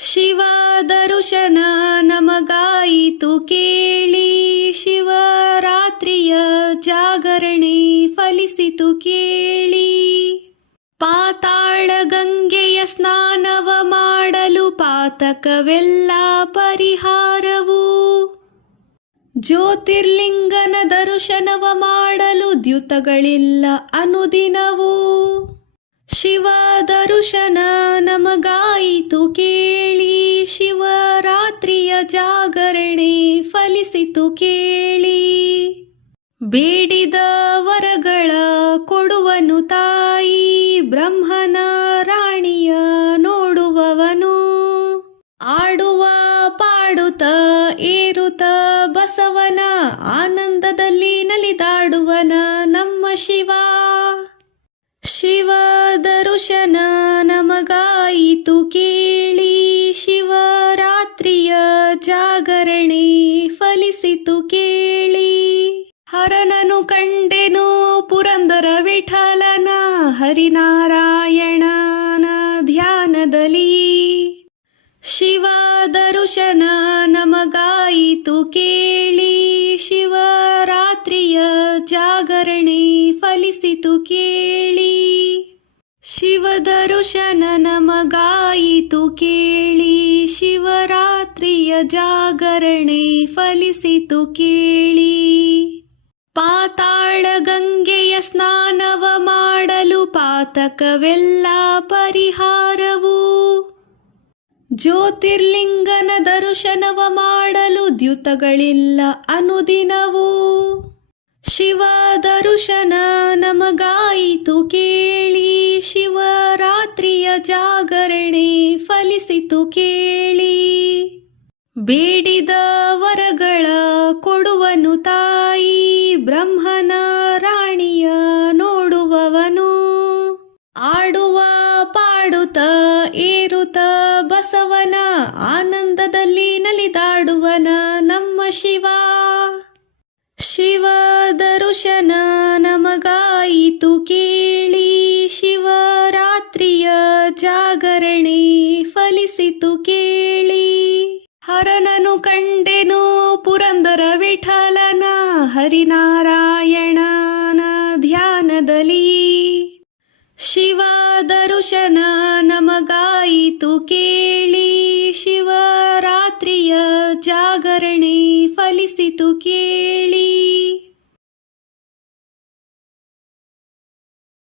ಶಿವ ದರುಶನ ನಮಗಾಯಿತು ಕೇಳಿ, ಶಿವರಾತ್ರಿಯ ಜಾಗರಣೆ ಫಲಿಸಿತು ಕೇಳಿ. ಪಾತಾಳ ಗಂಗೆಯ ಸ್ನಾನವ ಮಾಡಲು ಪಾತಕವೆಲ್ಲ ಪರಿಹಾರವು, ಜ್ಯೋತಿರ್ಲಿಂಗನ ದರ್ಶನವ ಮಾಡಲು ದ್ಯುತಗಳಿಲ್ಲ ಅನುದಿನವೂ. ಶಿವ ದರುಶನ ನಮಗಾಯಿತು ಕೇಳಿ, ಶಿವರಾತ್ರಿಯ ಜಾಗರಣೆ ಫಲಿಸಿತು ಕೇಳಿ. ಬೇಡಿದ ವರಗಳ ಕೊಡುವನು ತಾಯಿ, ಬ್ರಹ್ಮನ ರಾಣಿಯ ನೋಡುವವನು. ಆಡುವ ಪಾಡುತ್ತ ಏರುತ್ತ ಬಸವನ ಆನಂದದಲ್ಲಿ ನಲಿದಾಡುವನ ನಮ್ಮ ಶಿವ. ಶಿವ ದರುಶನ ನಮಗಾಯಿತು ಕೇಳಿ, ಶಿವರಾತ್ರಿಯ ಜಾಗರಣೆ ಫಲಿಸಿತು ಕೇಳಿ. ಹರನನು ಕಂಡೆನು ಪುರಂದರ ವಿಠಲನ, ಹರಿನಾರಾಯಣನ ಧ್ಯಾನದಲ್ಲಿ. ಶಿವ ದರುಶನ ನಮಗಾಯಿತು ಕೇಳಿ, ಶಿವರಾತ್ರಿಯ ಜಾಗರಣೆ ಫಲಿಸಿತು ಕೇಳಿ. ಶಿವ ದರುಶನ ನಮಗಾಯಿತು ಕೇಳಿ, ಶಿವರಾತ್ರಿಯ ಜಾಗರಣೆ ಫಲಿಸಿತು ಕೇಳಿ. ಪಾತಾಳ ಗಂಗೆಯ ಸ್ನಾನವ ಮಾಡಲು ಪಾತಕವೆಲ್ಲ ಪರಿಹಾರವು, ಜ್ಯೋತಿರ್ಲಿಂಗನ ದರ್ಶನವ ಮಾಡಲು ದ್ಯುತಗಳಿಲ್ಲ ಅನುದಿನವೂ. ಶಿವ ದರುಶನ ನಮಗಾಯಿತು ಕೇಳಿ, ಶಿವರಾತ್ರಿಯ ಜಾಗರಣೆ ಫಲಿಸಿತು ಕೇಳಿ. ಬೇಡಿದ ವರಗಳ ಕೊಡುವನು ತಾಯಿ, ಬ್ರಹ್ಮನ ರಾಣಿಯ ನೋಡುವವನು. ಆಡುವ ಪಾಡುತ್ತ ಏರುತ್ತ ಬಸವನ ಆನಂದದಲ್ಲಿ ನಲಿದಾಡುವನ ನಮ್ಮ ಶಿವ. ಶಿವ ದರುಶನ ನಮಗಾಯಿತು ಕೇಳಿ, ಶಿವರಾತ್ರಿಯ ಜಾಗರಣೆ ಫಲಿಸಿತು ಕೇಳಿ. ಹರನನು ಕಂಡೆನು ಪುರಂದರ ವಿಠಲನ, ಹರಿನಾರಾಯಣನ ಧ್ಯಾನದಲ್ಲಿ. ಶಿವ ದರುಶನ ನಮಗಾಯಿತು ಕೇಳಿ, ಶಿವರಾತ್ರಿಯ ಜಾಗರಣೆ ಫಲಿಸಿತು ಕೇಳಿ.